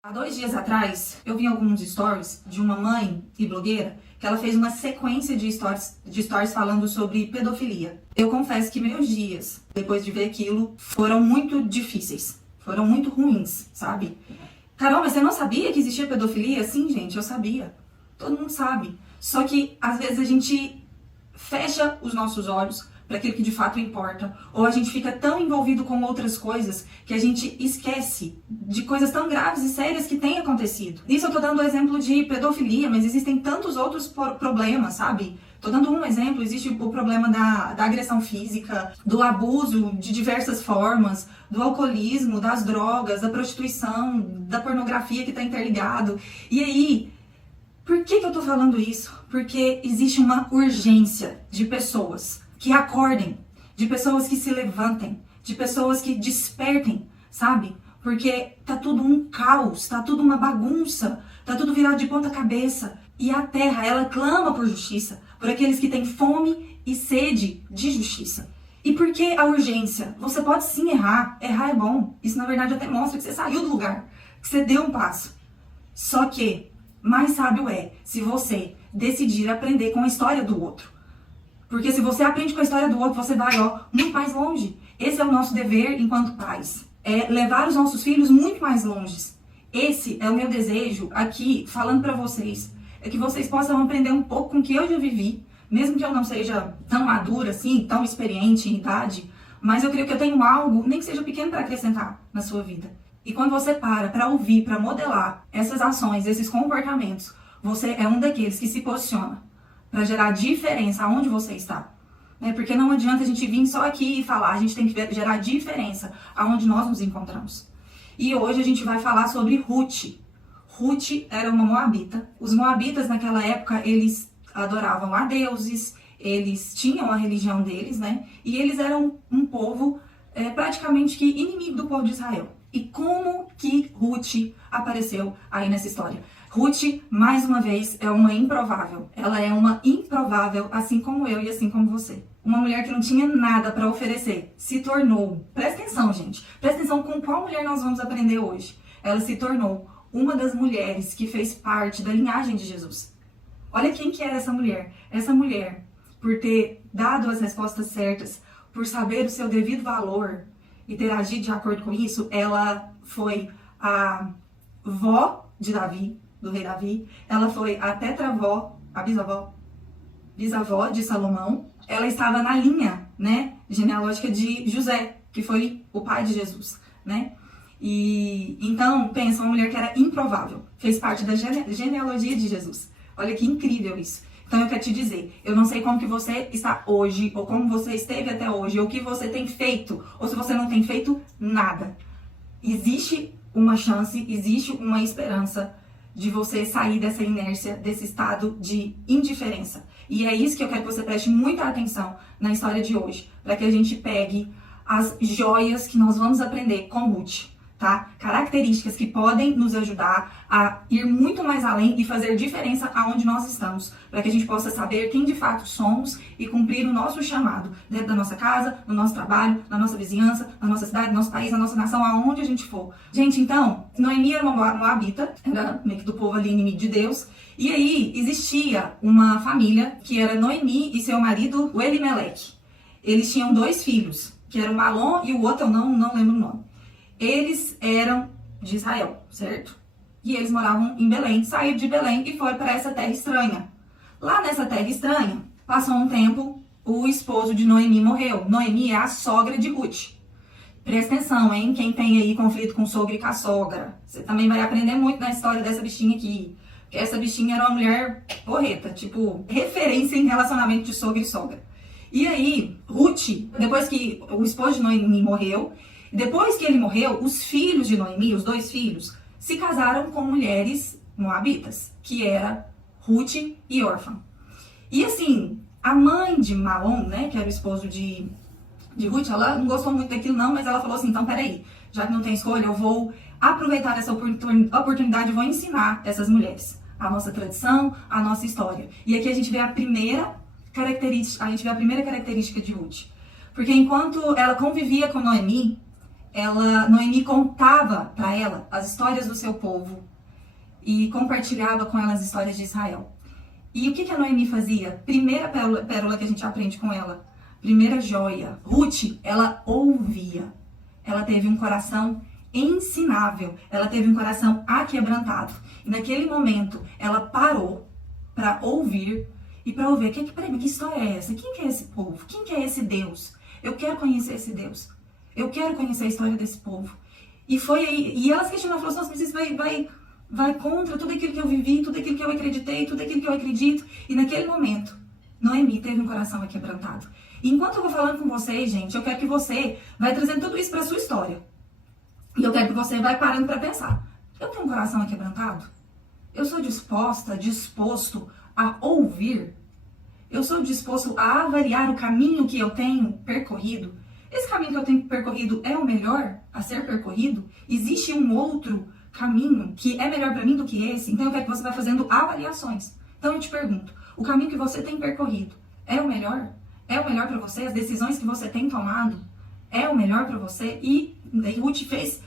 Há 2 dias atrás, eu vi alguns stories de uma mãe e blogueira que ela fez uma sequência de stories falando sobre pedofilia. Eu confesso que meus dias, depois de ver aquilo, foram muito difíceis. Foram muito ruins, sabe? Carol, mas você não sabia que existia pedofilia? Sim, gente, eu sabia. Todo mundo sabe. Só que, às vezes, a gente fecha os nossos olhos para aquilo que de fato importa, ou a gente fica tão envolvido com outras coisas que a gente esquece de coisas tão graves e sérias que têm acontecido. Isso eu tô dando o exemplo de pedofilia, mas existem tantos outros problemas, sabe? Tô dando um exemplo, existe o problema da agressão física, do abuso de diversas formas, do alcoolismo, das drogas, da prostituição, da pornografia que tá interligado. E aí, por que eu tô falando isso? Porque existe uma urgência de pessoas que acordem, de pessoas que se levantem, de pessoas que despertem, sabe? Porque tá tudo um caos, tá tudo uma bagunça, tá tudo virado de ponta cabeça. E a terra, ela clama por justiça, por aqueles que têm fome e sede de justiça. E por que a urgência? Você pode sim errar é bom. Isso na verdade até mostra que você saiu do lugar, que você deu um passo. Só que mais sábio é se você decidir aprender com a história do outro. Porque se você aprende com a história do outro, você vai, muito mais longe. Esse é o nosso dever enquanto pais. É levar os nossos filhos muito mais longe. Esse é o meu desejo aqui, falando pra vocês. É que vocês possam aprender um pouco com o que eu já vivi. Mesmo que eu não seja tão madura assim, tão experiente em idade. Mas eu creio que eu tenho algo, nem que seja pequeno, para acrescentar na sua vida. E quando você para ouvir, para modelar essas ações, esses comportamentos, você é um daqueles que se posiciona para gerar diferença aonde você está. Porque não adianta a gente vir só aqui e falar, a gente tem que gerar diferença aonde nós nos encontramos. E hoje a gente vai falar sobre Ruth. Ruth era uma moabita. Os moabitas naquela época, eles adoravam a deuses, eles tinham a religião deles, E eles eram um povo praticamente que inimigo do povo de Israel. E como que Ruth apareceu aí nessa história? Ruth, mais uma vez, é uma improvável. Ela é uma improvável, assim como eu e assim como você. Uma mulher que não tinha nada para oferecer, se tornou, presta atenção, gente, presta atenção com qual mulher nós vamos aprender hoje. Ela se tornou uma das mulheres que fez parte da linhagem de Jesus. Olha quem que era essa mulher. Essa mulher, por ter dado as respostas certas, por saber o seu devido valor e ter agido de acordo com isso, ela foi a vó de Davi, do rei Davi. Ela foi a tetravó, a bisavó de Salomão. Ela estava na linha, genealógica de José, que foi o pai de Jesus, E então, pensa, uma mulher que era improvável, fez parte da genealogia de Jesus. Olha que incrível isso. Então eu quero te dizer, eu não sei como que você está hoje, ou como você esteve até hoje, ou o que você tem feito, ou se você não tem feito nada. Existe uma chance, existe uma esperança de você sair dessa inércia, desse estado de indiferença. E é isso que eu quero que você preste muita atenção na história de hoje, para que a gente pegue as joias que nós vamos aprender com Ruth, tá? Características que podem nos ajudar a ir muito mais além e fazer diferença aonde nós estamos, para que a gente possa saber quem de fato somos e cumprir o nosso chamado dentro da nossa casa, no nosso trabalho, na nossa vizinhança, na nossa cidade, no nosso país, na nossa nação, aonde a gente for. Gente, então, Noemi era uma moabita, era meio que do povo ali inimigo de Deus, e aí existia uma família que era Noemi e seu marido, o Elimeleque. Eles tinham 2 filhos, que eram Malom e o outro eu não lembro o nome. Eles eram de Israel, certo? E eles moravam em Belém, saíram de Belém e foram para essa terra estranha. Lá nessa terra estranha, passou um tempo, o esposo de Noemi morreu. Noemi é a sogra de Ruth. Presta atenção, hein? Quem tem aí conflito com sogra e com a sogra. Você também vai aprender muito na história dessa bichinha aqui. Porque essa bichinha era uma mulher porreta, tipo, referência em relacionamento de sogra e sogra. E aí, Ruth, depois que o esposo de Noemi morreu, depois que ele morreu, os filhos de Noemi, os 2 filhos, se casaram com mulheres moabitas, que era Ruth e Orfa. E assim, a mãe de Malom, que era o esposo de Ruth, ela não gostou muito daquilo não, mas ela falou assim, então peraí, já que não tem escolha, eu vou aproveitar essa oportunidade e vou ensinar essas mulheres a nossa tradição, a nossa história. E aqui a gente vê a primeira característica de Ruth. Porque enquanto ela convivia com Noemi, Noemi contava para ela as histórias do seu povo e compartilhava com ela as histórias de Israel. E o que a Noemi fazia? Primeira pérola que a gente aprende com ela, primeira joia. Ruth, ela ouvia. Ela teve um coração ensinável, ela teve um coração aquebrantado. E naquele momento, ela parou para ouvir e para ouvir, que história é essa? Quem que é esse povo? Quem que é esse Deus? Eu quero conhecer esse Deus. Eu quero conhecer a história desse povo. E foi aí, e ela se questionou, falou, nossa, mas isso vai contra tudo aquilo que eu vivi, tudo aquilo que eu acreditei, tudo aquilo que eu acredito. E naquele momento, Noemi teve um coração aquebrantado. E enquanto eu vou falando com vocês, gente, eu quero que você vai trazendo tudo isso para sua história. E eu quero que você vai parando para pensar. Eu tenho um coração aquebrantado? Eu sou disposto a ouvir? Eu sou disposto a avaliar o caminho que eu tenho percorrido? Esse caminho que eu tenho percorrido é o melhor a ser percorrido? Existe um outro caminho que é melhor para mim do que esse? Então eu quero que você vá fazendo avaliações. Então eu te pergunto, o caminho que você tem percorrido é o melhor? É o melhor para você? As decisões que você tem tomado é o melhor para você? E Ruth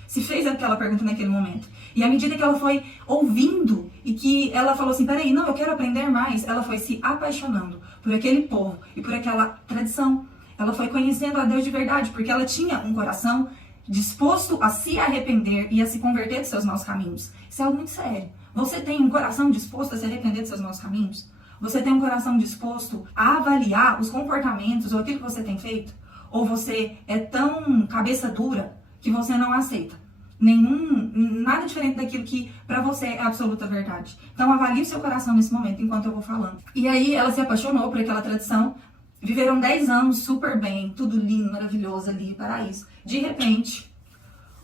se fez aquela pergunta naquele momento. E à medida que ela foi ouvindo e que ela falou assim, peraí, não, eu quero aprender mais, ela foi se apaixonando por aquele povo e por aquela tradição. Ela foi conhecendo a Deus de verdade, porque ela tinha um coração disposto a se arrepender e a se converter dos seus maus caminhos. Isso é algo muito sério. Você tem um coração disposto a se arrepender dos seus maus caminhos? Você tem um coração disposto a avaliar os comportamentos ou aquilo que você tem feito? Ou você é tão cabeça dura que você não aceita nada diferente daquilo que pra você é absoluta verdade? Então avalie o seu coração nesse momento, enquanto eu vou falando. E aí ela se apaixonou por aquela tradição. Viveram 10 anos super bem, tudo lindo, maravilhoso ali, paraíso. De repente,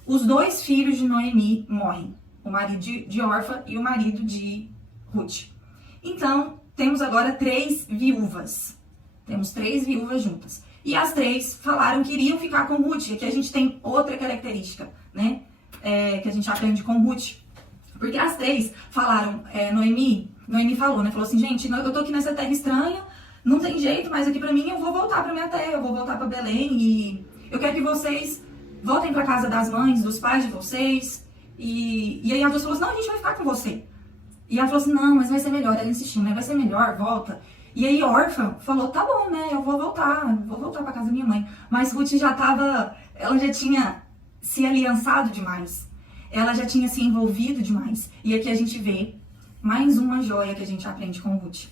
os 2 filhos de Noemi morrem. O marido de Orfa e o marido de Ruth. Então, temos agora 3 viúvas. Temos 3 viúvas juntas. E as 3 falaram que iriam ficar com Ruth. Aqui a gente tem outra característica, né? Que a gente aprende com Ruth. Porque as 3 falaram, Noemi falou, né? Falou assim, gente, eu tô aqui nessa terra estranha, não tem jeito, mas aqui pra mim eu vou voltar pra minha terra, eu vou voltar pra Belém e eu quero que vocês voltem pra casa das mães, dos pais de vocês. E aí a Deus falou assim, não, a gente vai ficar com você. E ela falou assim, não, mas vai ser melhor. Ela insistiu, né? Vai ser melhor, volta. E aí Orfa falou, tá bom, né? Eu vou voltar pra casa da minha mãe. Mas Ruth ela já tinha se aliançado demais. Ela já tinha se envolvido demais. E aqui a gente vê mais uma joia que a gente aprende com Ruth.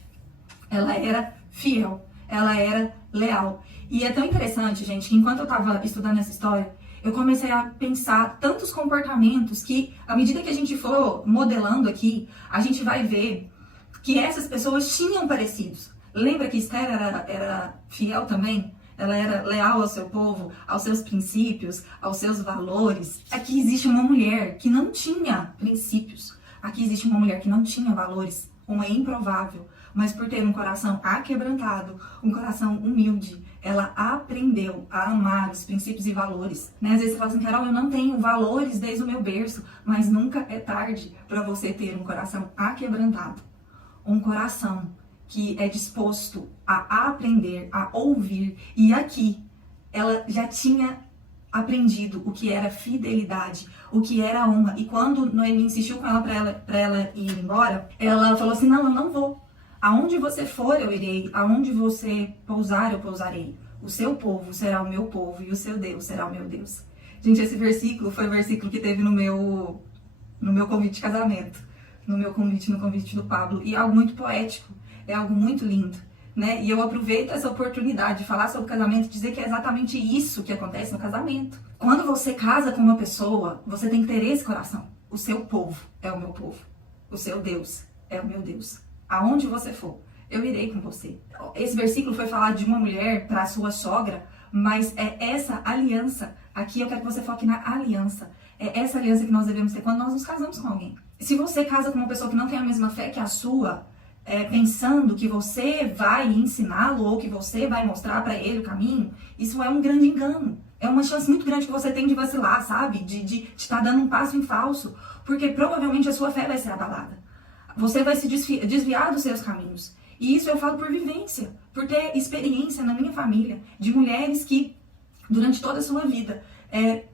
Ela era fiel, ela era leal. E é tão interessante, gente, que enquanto eu tava estudando essa história, eu comecei a pensar tantos comportamentos que, à medida que a gente for modelando aqui, a gente vai ver que essas pessoas tinham parecidos. Lembra que Esther era fiel também? Ela era leal ao seu povo, aos seus princípios, aos seus valores. Aqui existe uma mulher que não tinha princípios. Aqui existe uma mulher que não tinha valores, uma improvável. Mas por ter um coração aquebrantado, um coração humilde, ela aprendeu a amar os princípios e valores. Né? Às vezes você fala assim, Carol, eu não tenho valores desde o meu berço, mas nunca é tarde para você ter um coração aquebrantado. Um coração que é disposto a aprender, a ouvir. E aqui, ela já tinha aprendido o que era fidelidade, o que era honra. E quando Noemi insistiu com ela para ela ir embora, ela falou assim, não, eu não vou. Aonde você for, eu irei. Aonde você pousar, eu pousarei. O seu povo será o meu povo e o seu Deus será o meu Deus. Gente, esse versículo foi o versículo que teve no meu convite de casamento. No convite do Pablo. E é algo muito poético. É algo muito lindo, né? E eu aproveito essa oportunidade de falar sobre casamento e dizer que é exatamente isso que acontece no casamento. Quando você casa com uma pessoa, você tem que ter esse coração. O seu povo é o meu povo. O seu Deus é o meu Deus. Aonde você for, eu irei com você. Esse versículo foi falar de uma mulher para a sua sogra, mas é essa aliança. Aqui eu quero que você foque na aliança. É essa aliança que nós devemos ter quando nós nos casamos com alguém. Se você casa com uma pessoa que não tem a mesma fé que a sua, pensando que você vai ensiná-lo ou que você vai mostrar para ele o caminho, isso é um grande engano. É uma chance muito grande que você tem de vacilar, sabe? De estar dando um passo em falso, porque provavelmente a sua fé vai ser abalada. Você vai se desviar dos seus caminhos. E isso eu falo por vivência, por ter experiência na minha família de mulheres que, durante toda a sua vida,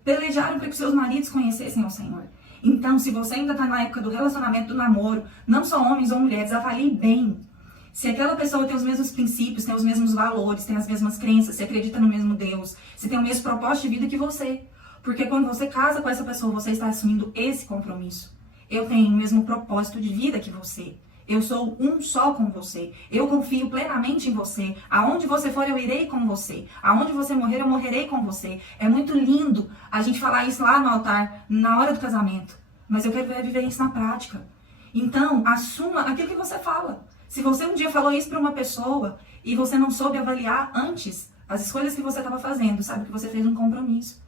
pelejaram para que seus maridos conhecessem o Senhor. Então, se você ainda está na época do relacionamento, do namoro, não só homens ou mulheres, avalie bem. Se aquela pessoa tem os mesmos princípios, tem os mesmos valores, tem as mesmas crenças, se acredita no mesmo Deus, se tem o mesmo propósito de vida que você. Porque quando você casa com essa pessoa, você está assumindo esse compromisso. Eu tenho o mesmo propósito de vida que você. Eu sou um só com você. Eu confio plenamente em você. Aonde você for, eu irei com você. Aonde você morrer, eu morrerei com você. É muito lindo a gente falar isso lá no altar, na hora do casamento. Mas eu quero viver isso na prática. Então, assuma aquilo que você fala. Se você um dia falou isso para uma pessoa e você não soube avaliar antes as escolhas que você estava fazendo, sabe que você fez um compromisso.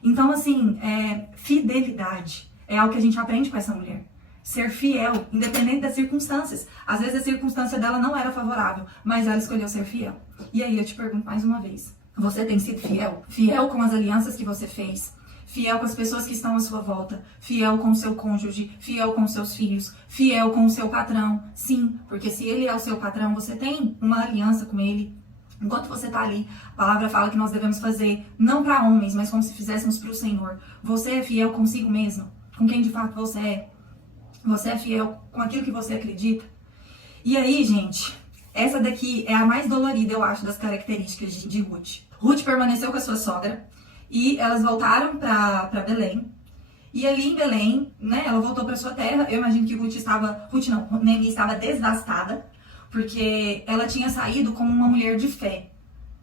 Então, assim, fidelidade é algo que a gente aprende com essa mulher. Ser fiel, independente das circunstâncias. Às vezes a circunstância dela não era favorável, mas ela escolheu ser fiel. E aí eu te pergunto mais uma vez, você tem sido fiel? Fiel com as alianças que você fez? Fiel com as pessoas que estão à sua volta? Fiel com o seu cônjuge? Fiel com os seus filhos? Fiel com o seu patrão? Sim, porque se ele é o seu patrão, você tem uma aliança com ele. Enquanto você está ali, a palavra fala que nós devemos fazer, não para homens, mas como se fizéssemos para o Senhor. Você é fiel consigo mesmo? Com quem de fato você é? Você é fiel com aquilo que você acredita? E aí, gente, essa daqui é a mais dolorida, eu acho, das características de Ruth. Ruth permaneceu com a sua sogra e elas voltaram para Belém. E ali em Belém, né, ela voltou para sua terra. Eu imagino que Noemi estava devastada, porque ela tinha saído como uma mulher de fé.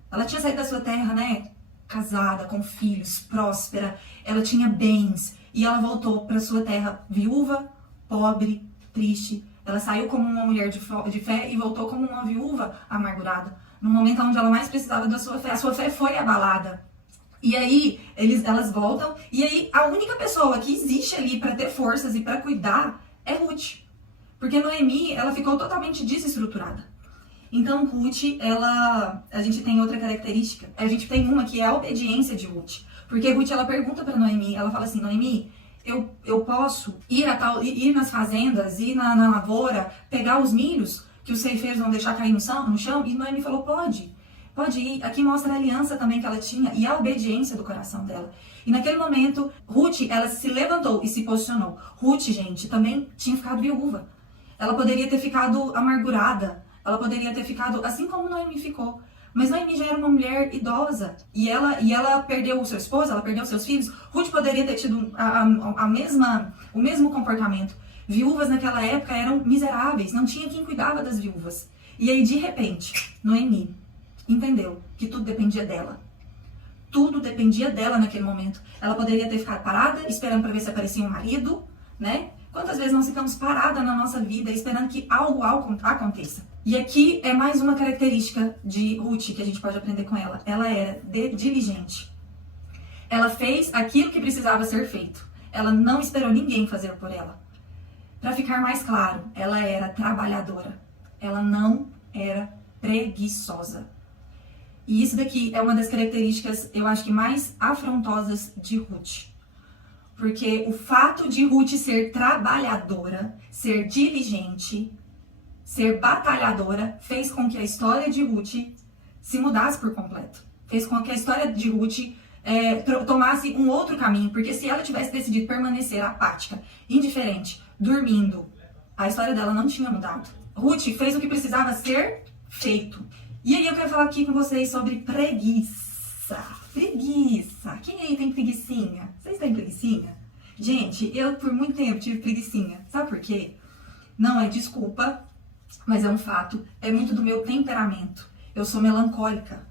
Ela tinha saído da sua terra, né, casada, com filhos, próspera. Ela tinha bens e ela voltou para sua terra viúva, pobre, triste. Ela saiu como uma mulher de fé e voltou como uma viúva amargurada. No momento onde ela mais precisava da sua fé, a sua fé foi abalada. E aí, elas voltam, e aí a única pessoa que existe ali para ter forças e para cuidar é Ruth. Porque Noemi, ela ficou totalmente desestruturada. Então, Ruth, a gente tem outra característica. A gente tem uma que é a obediência de Ruth. Porque Ruth, ela pergunta para Noemi, ela fala assim, Noemi, eu posso ir nas fazendas, ir na lavoura, pegar os milhos que os ceifeiros vão deixar cair no chão? E Noemi falou, pode ir. Aqui mostra a aliança também que ela tinha e a obediência do coração dela. E naquele momento, Ruth, ela se levantou e se posicionou. Ruth, gente, também tinha ficado viúva. Ela poderia ter ficado amargurada. Ela poderia ter ficado assim como Noemi ficou. Mas Noemi já era uma mulher idosa. E ela perdeu o seu esposo, ela perdeu seus filhos. Ruth poderia ter tido o mesmo comportamento. Viúvas naquela época eram miseráveis. Não tinha quem cuidava das viúvas. E aí, de repente, Noemi entendeu que tudo dependia dela. Tudo dependia dela naquele momento. Ela poderia ter ficado parada, esperando para ver se aparecia um marido, né? Quantas vezes nós ficamos paradas na nossa vida esperando que algo aconteça? E aqui é mais uma característica de Ruth que a gente pode aprender com ela. Ela era diligente. Ela fez aquilo que precisava ser feito. Ela não esperou ninguém fazer por ela. Para ficar mais claro, ela era trabalhadora. Ela não era preguiçosa. E isso daqui é uma das características, eu acho que mais afrontosas de Ruth. Porque o fato de Ruth ser trabalhadora, ser diligente, ser batalhadora, fez com que a história de Ruth se mudasse por completo. Fez com que a história de Ruth tomasse um outro caminho. Porque se ela tivesse decidido permanecer apática, indiferente, dormindo, a história dela não tinha mudado. Ruth fez o que precisava ser feito. E aí eu quero falar aqui com vocês sobre preguiça. Preguiça. Quem aí tem preguicinha? Vocês têm preguicinha? Gente, eu por muito tempo tive preguicinha. Sabe por quê? Não é desculpa, mas é um fato. É muito do meu temperamento. Eu sou melancólica.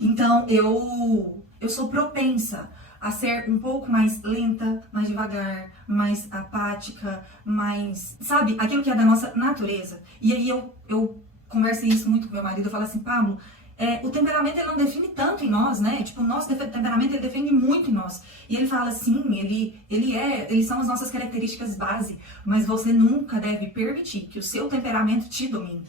Então, eu sou propensa a ser um pouco mais lenta, mais devagar, mais apática, mais... Sabe? Aquilo que é da nossa natureza. E aí eu converso isso muito com meu marido. Eu falo assim, Pablo, o temperamento ele não define tanto em nós, né? Tipo, o nosso temperamento ele define muito em nós. E ele fala assim, eles são as nossas características base, mas você nunca deve permitir que o seu temperamento te domine.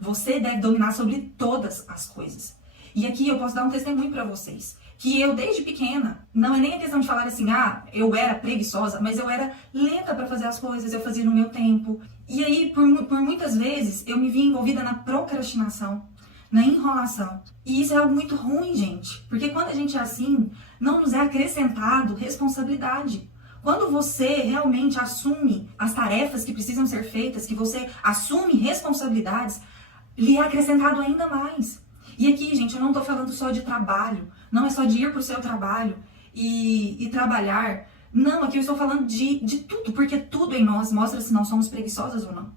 Você deve dominar sobre todas as coisas. E aqui eu posso dar um testemunho pra vocês. Que eu, desde pequena, não é nem a questão de falar assim, eu era preguiçosa, mas eu era lenta pra fazer as coisas, eu fazia no meu tempo. E aí, por muitas vezes, eu me vi envolvida na procrastinação. na enrolação. E isso é algo muito ruim, gente, porque quando a gente é assim, não nos é acrescentado responsabilidade. Quando você realmente assume as tarefas que precisam ser feitas, que você assume responsabilidades, lhe é acrescentado ainda mais. E aqui, gente, eu não tô falando só de trabalho, não é só de ir pro seu trabalho e trabalhar. Não, aqui eu estou falando de tudo, porque tudo em nós mostra se nós somos preguiçosas ou não.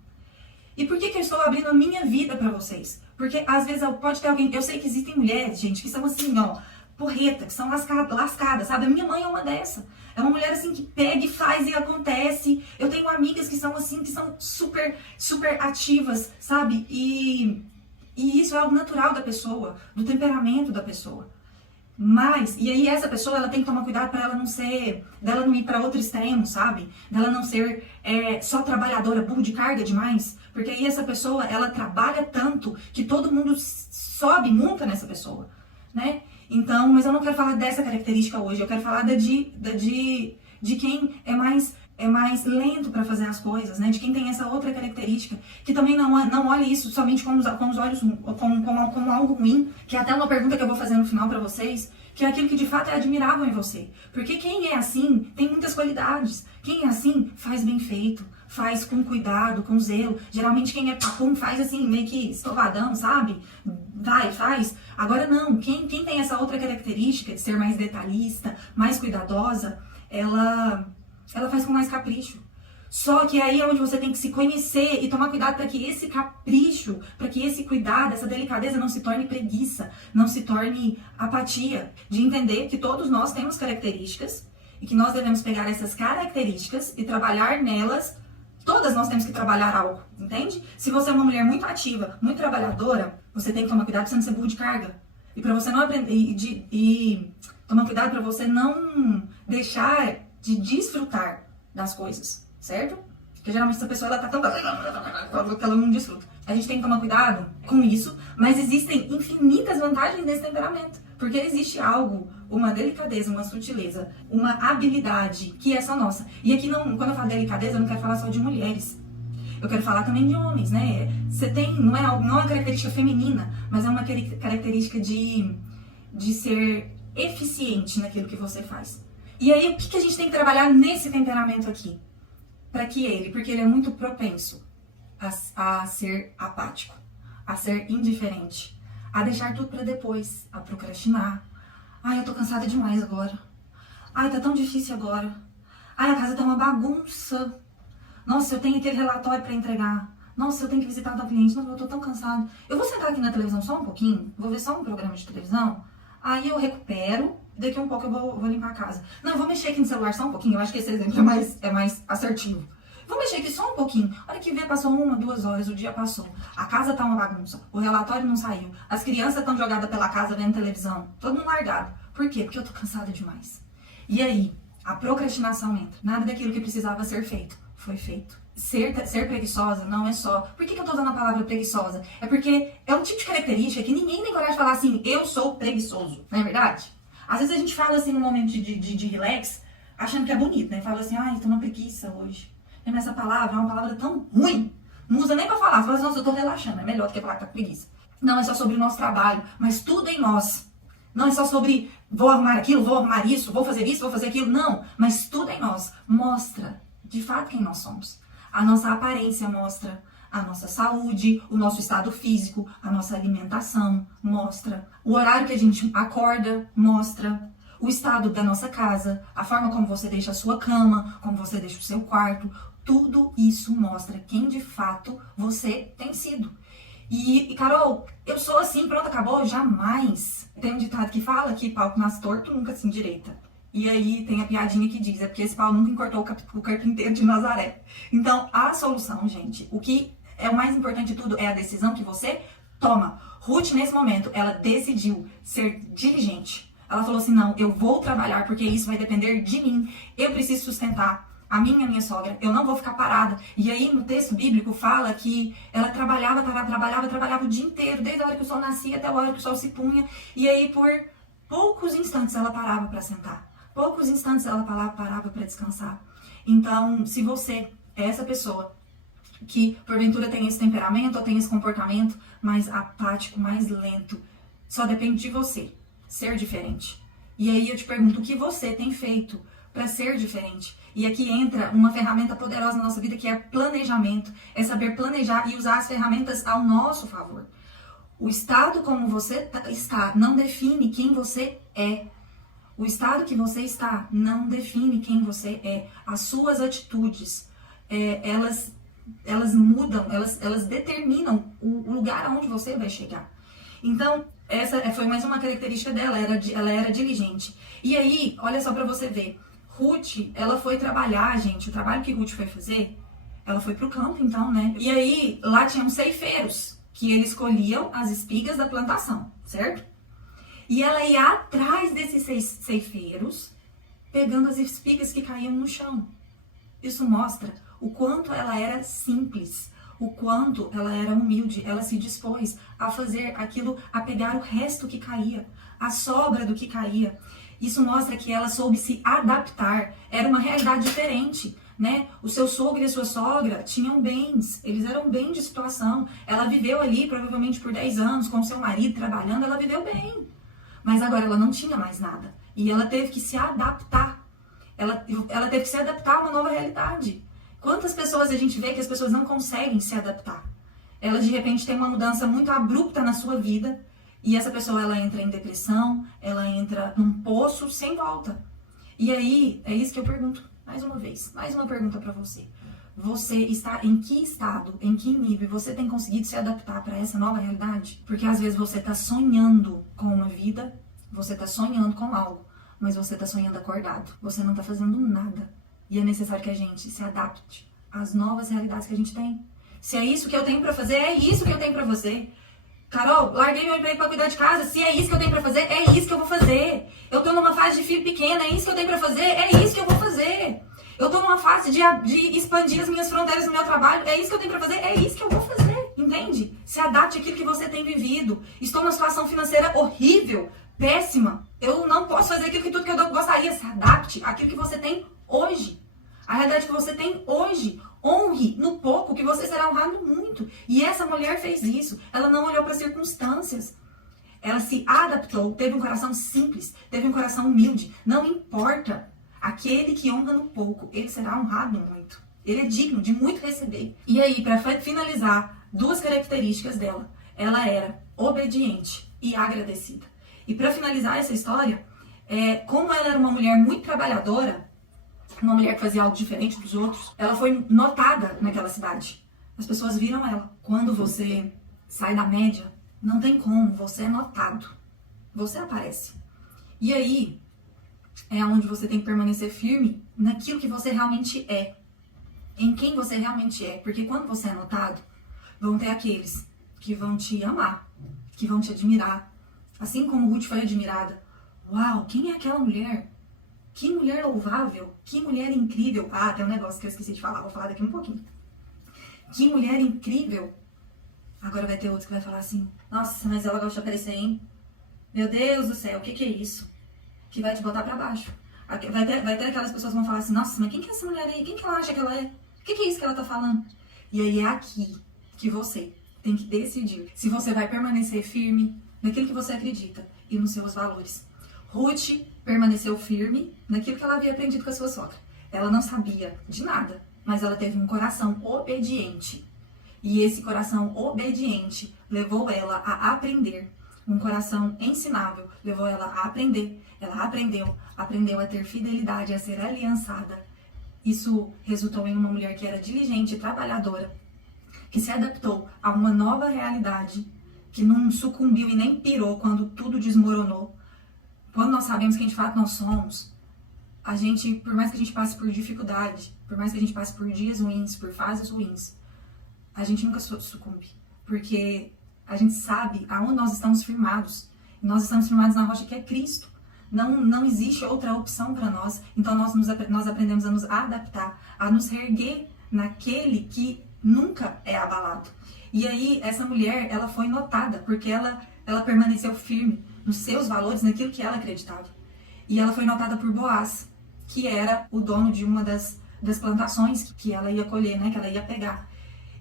E por que eu estou abrindo a minha vida pra vocês? Porque às vezes pode ter alguém, eu sei que existem mulheres, gente, que são assim, ó, porreta, que são lascadas, sabe? A minha mãe é uma dessa. É uma mulher assim que pega e faz e acontece. Eu tenho amigas que são assim, que são super, super ativas, sabe? E isso é algo natural da pessoa, do temperamento da pessoa. Mas, e aí essa pessoa, ela tem que tomar cuidado para ela não ser, dela não ir para outro extremo, sabe? Dela não ser só trabalhadora, burro de carga demais. Porque aí essa pessoa, ela trabalha tanto que todo mundo sobe, monta nessa pessoa, né? Então, mas eu não quero falar dessa característica hoje, eu quero falar de quem é mais lento para fazer as coisas, né? De quem tem essa outra característica, que também não olha isso somente com os olhos, como algo ruim, que é até uma pergunta que eu vou fazer no final para vocês, que é aquilo que de fato é admirável em você. Porque quem é assim tem muitas qualidades. Quem é assim faz bem feito, faz com cuidado, com zelo. Geralmente quem é papum faz assim, meio que estovadão, sabe? Vai, faz. Agora não, quem tem essa outra característica de ser mais detalhista, mais cuidadosa, ela faz com mais capricho. Só que aí é onde você tem que se conhecer e tomar cuidado para que esse capricho, para que esse cuidado, essa delicadeza não se torne preguiça, não se torne apatia. De entender que todos nós temos características e que nós devemos pegar essas características e trabalhar nelas. Todas nós temos que trabalhar algo, entende? Se você é uma mulher muito ativa, muito trabalhadora, você tem que tomar cuidado para você não ser burro de carga. E para você não aprender, e tomar cuidado para você não deixar de desfrutar das coisas, certo? Porque geralmente essa pessoa, ela tá tão que ela não desfruta. A gente tem que tomar cuidado com isso, mas existem infinitas vantagens nesse temperamento. Porque existe algo, uma delicadeza, uma sutileza, uma habilidade que é só nossa. E aqui, quando eu falo delicadeza, eu não quero falar só de mulheres. Eu quero falar também de homens, né? Você tem, não é uma característica feminina, mas é uma característica de ser eficiente naquilo que você faz. E aí, o que a gente tem que trabalhar nesse temperamento aqui? Porque ele é muito propenso a ser apático, a ser indiferente, a deixar tudo pra depois, a procrastinar. Ai, eu tô cansada demais agora. Ai, tá tão difícil agora. Ai, a casa tá uma bagunça. Nossa, eu tenho aquele relatório pra entregar. Nossa, eu tenho que visitar tal cliente. Nossa, eu tô tão cansada. Eu vou sentar aqui na televisão só um pouquinho, vou ver só um programa de televisão, aí eu recupero, daqui a um pouco eu vou limpar a casa. Não, eu vou mexer aqui no celular só um pouquinho, eu acho que esse exemplo é mais assertivo. Vou mexer aqui só um pouquinho. Olha que vê, passou 1, 2 horas, o dia passou. A casa tá uma bagunça, o relatório não saiu. As crianças estão jogadas pela casa vendo televisão. Todo mundo largado. Por quê? Porque eu tô cansada demais. E aí, a procrastinação entra. Nada daquilo que precisava ser feito foi feito. Ser preguiçosa não é só... Por que eu tô usando a palavra preguiçosa? É porque é um tipo de característica que ninguém tem coragem de falar assim, eu sou preguiçoso. Não é verdade? Às vezes a gente fala assim num momento de relax, achando que é bonito, né? Fala assim, ai, tô numa preguiça hoje. Lembra, essa palavra é uma palavra tão ruim. Não usa nem pra falar. Você fala assim, nossa, eu tô relaxando. É melhor do que falar que tá com preguiça. Não é só sobre o nosso trabalho, mas tudo em nós. Não é só sobre vou arrumar aquilo, vou arrumar isso, vou fazer aquilo. Não, mas tudo em nós mostra de fato quem nós somos. A nossa aparência mostra a nossa saúde, o nosso estado físico, a nossa alimentação mostra. O horário que a gente acorda mostra. O estado da nossa casa, a forma como você deixa a sua cama, como você deixa o seu quarto. Tudo isso mostra quem de fato você tem sido. E Carol, eu sou assim, pronto, acabou? Jamais. Tem um ditado que fala que pau que nasce torto nunca se endireita. E aí tem a piadinha que diz, é porque esse pau nunca encortou o carpinteiro de Nazaré. Então, a solução, gente, o que é o mais importante de tudo é a decisão que você toma. Ruth, nesse momento, ela decidiu ser diligente. Ela falou assim, não, eu vou trabalhar porque isso vai depender de mim. Eu preciso sustentar a minha sogra, eu não vou ficar parada. E aí no texto bíblico fala que ela trabalhava o dia inteiro, desde a hora que o sol nascia até a hora que o sol se punha. E aí por poucos instantes ela parava para sentar. Poucos instantes ela parava para descansar. Então, se você é essa pessoa que porventura tem esse temperamento ou tem esse comportamento mais apático, mais lento. Só depende de você ser diferente. E aí eu te pergunto, o que você tem feito para ser diferente? E aqui entra uma ferramenta poderosa na nossa vida, que é planejamento. É saber planejar e usar as ferramentas ao nosso favor. O estado como você está não define quem você é. O estado que você está não define quem você é. As suas atitudes, elas mudam, elas determinam o lugar aonde você vai chegar. Então, essa foi mais uma característica dela, ela era diligente. E aí, olha só pra você ver, Ruth, ela foi trabalhar, gente, o trabalho que Ruth foi fazer, ela foi pro campo então, né? E aí, lá tinham ceifeiros, que eles colhiam as espigas da plantação, certo? E ela ia atrás desses ceifeiros, pegando as espigas que caíam no chão. Isso mostra o quanto ela era simples, o quanto ela era humilde, ela se dispôs a fazer aquilo, a pegar o resto que caía, a sobra do que caía. Isso mostra que ela soube se adaptar, era uma realidade diferente, né? O seu sogro e a sua sogra tinham bens, eles eram bem de situação. Ela viveu ali provavelmente por 10 anos com seu marido trabalhando, ela viveu bem. Mas agora ela não tinha mais nada e ela teve que se adaptar. Ela teve que se adaptar a uma nova realidade. Quantas pessoas a gente vê que as pessoas não conseguem se adaptar? Elas de repente têm uma mudança muito abrupta na sua vida e essa pessoa ela entra em depressão, ela entra num poço sem volta. E aí, é isso que eu pergunto mais uma vez, mais uma pergunta para você. Você está em que estado, em que nível você tem conseguido se adaptar para essa nova realidade? Porque às vezes você está sonhando com uma vida, você está sonhando com algo, mas você está sonhando acordado, você não está fazendo nada. E é necessário que a gente se adapte às novas realidades que a gente tem. Se é isso que eu tenho pra fazer, é isso que eu tenho pra fazer. Carol, larguei meu emprego pra cuidar de casa, se é isso que eu tenho pra fazer, é isso que eu vou fazer. Eu tô numa fase de filho pequeno, é isso que eu tenho pra fazer, é isso que eu vou fazer. Eu tô numa fase de expandir as minhas fronteiras no meu trabalho, é isso que eu tenho pra fazer, é isso que eu vou fazer. Entende? Se adapte àquilo que você tem vivido. Estou numa situação financeira horrível, péssima. Eu não posso fazer aquilo que tudo que eu gostaria. Se adapte àquilo que você tem hoje. A realidade que você tem hoje. Honre no pouco que você será honrado no muito. E essa mulher fez isso. Ela não olhou para as circunstâncias. Ela se adaptou, teve um coração simples, teve um coração humilde. Não importa. Aquele que honra no pouco, ele será honrado no muito. Ele é digno de muito receber. E aí, para finalizar, duas características dela. Ela era obediente e agradecida. E para finalizar essa história, como ela era uma mulher muito trabalhadora, uma mulher que fazia algo diferente dos outros, ela foi notada naquela cidade. As pessoas viram ela. Quando você sai da média, não tem como, você é notado. Você aparece. E aí, é onde você tem que permanecer firme naquilo que você realmente é. Em quem você realmente é. Porque quando você é notado, vão ter aqueles que vão te amar, que vão te admirar. Assim como Ruth foi admirada. Uau, quem é aquela mulher? Que mulher louvável, que mulher incrível. Ah, tem um negócio que eu esqueci de falar, vou falar daqui um pouquinho. Que mulher incrível. Agora vai ter outro que vai falar assim, nossa, mas ela gosta de aparecer, hein? Meu Deus do céu, o que é isso? Que vai te botar pra baixo. Vai ter aquelas pessoas que vão falar assim, nossa, mas quem que é essa mulher aí? Quem que ela acha que ela é? O que é isso que ela tá falando? E aí é aqui que você tem que decidir se você vai permanecer firme naquilo que você acredita e nos seus valores. Ruth permaneceu firme naquilo que ela havia aprendido com a sua sogra. Ela não sabia de nada, mas ela teve um coração obediente. E esse coração obediente levou ela a aprender. Um coração ensinável levou ela a aprender. Ela aprendeu a ter fidelidade, a ser aliançada. Isso resultou em uma mulher que era diligente e trabalhadora, que se adaptou a uma nova realidade, que não sucumbiu e nem pirou quando tudo desmoronou. Quando nós sabemos quem de fato nós somos, a gente, por mais que a gente passe por dificuldade, por mais que a gente passe por dias ruins, por fases ruins, a gente nunca sucumbe. Porque a gente sabe aonde nós estamos firmados. E nós estamos firmados na rocha que é Cristo. Não existe outra opção para nós. Então nós aprendemos a nos adaptar, a nos reerguer naquele que nunca é abalado. E aí essa mulher, ela foi notada, porque ela permaneceu firme nos seus valores, naquilo que ela acreditava. E ela foi notada por Boaz, que era o dono de uma das plantações que ela ia colher, né, que ela ia pegar.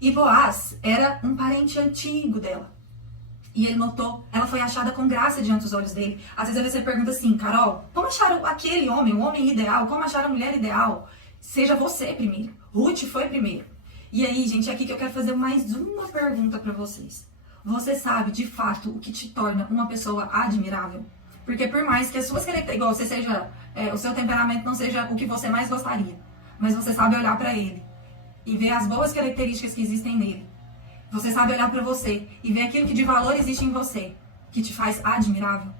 E Boaz era um parente antigo dela. E ele notou, ela foi achada com graça diante dos olhos dele. Às vezes você pergunta assim, Carol, como acharam aquele homem, o homem ideal? Como acharam a mulher ideal? Seja você primeiro. Ruth foi primeiro. E aí, gente, é aqui que eu quero fazer mais uma pergunta pra vocês. Você sabe, de fato, o que te torna uma pessoa admirável? Porque por mais que as suas características, igual você seja, o seu temperamento não seja o que você mais gostaria, mas você sabe olhar pra ele e ver as boas características que existem nele. Você sabe olhar pra você e ver aquilo que de valor existe em você, que te faz admirável.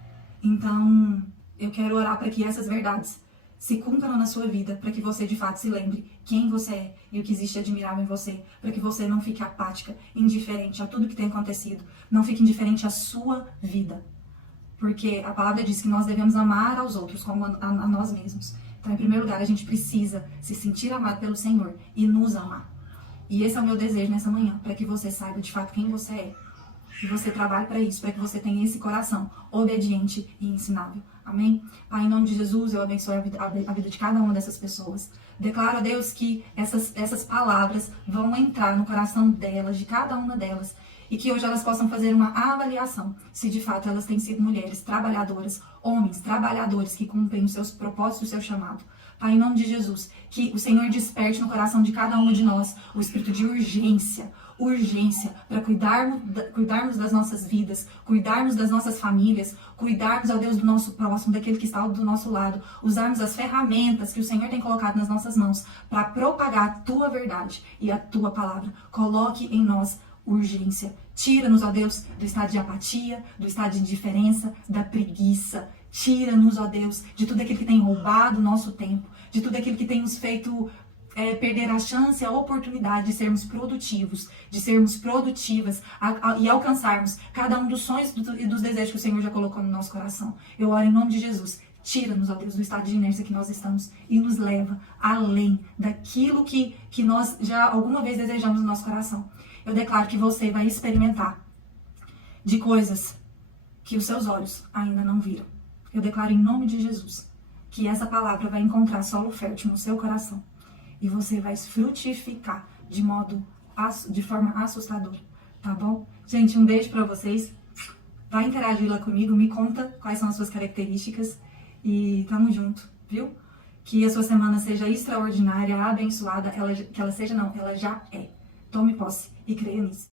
Então, eu quero orar para que essas verdades se cumpram na sua vida, para que você de fato se lembre quem você é e o que existe admirável em você, para que você não fique apática, indiferente a tudo que tem acontecido, não fique indiferente à sua vida. Porque a palavra diz que nós devemos amar aos outros como a nós mesmos. Então, em primeiro lugar, a gente precisa se sentir amado pelo Senhor e nos amar. E esse é o meu desejo nessa manhã, para que você saiba de fato quem você é. E você trabalhe para isso, para que você tenha esse coração obediente e ensinável. Amém? Pai, em nome de Jesus, eu abençoo a vida de cada uma dessas pessoas. Declaro a Deus que essas palavras vão entrar no coração delas, de cada uma delas, e que hoje elas possam fazer uma avaliação se de fato elas têm sido mulheres trabalhadoras, homens trabalhadores que cumprem os seus propósitos e o seu chamado. Pai, em nome de Jesus, que o Senhor desperte no coração de cada uma de nós o espírito de urgência para cuidarmos das nossas vidas, cuidarmos das nossas famílias, cuidarmos, ó Deus, do nosso próximo, daquele que está do nosso lado, usarmos as ferramentas que o Senhor tem colocado nas nossas mãos para propagar a Tua verdade e a Tua palavra. Coloque em nós urgência. Tira-nos, ó Deus, do estado de apatia, do estado de indiferença, da preguiça. Tira-nos, ó Deus, de tudo aquilo que tem roubado o nosso tempo, de tudo aquilo que tem nos feito perder a chance, a oportunidade de sermos produtivos, de sermos produtivas e alcançarmos cada um dos sonhos e dos desejos que o Senhor já colocou no nosso coração. Eu oro em nome de Jesus. Tira-nos, ó Deus, do estado de inércia que nós estamos e nos leva além daquilo que nós já alguma vez desejamos no nosso coração. Eu declaro que você vai experimentar de coisas que os seus olhos ainda não viram. Eu declaro em nome de Jesus que essa palavra vai encontrar solo fértil no seu coração e você vai frutificar de forma assustadora, tá bom? Gente, um beijo pra vocês. Vai interagir lá comigo, me conta quais são as suas características e tamo junto, viu? Que a sua semana seja extraordinária, abençoada, ela já é. Tome posse e creia nisso.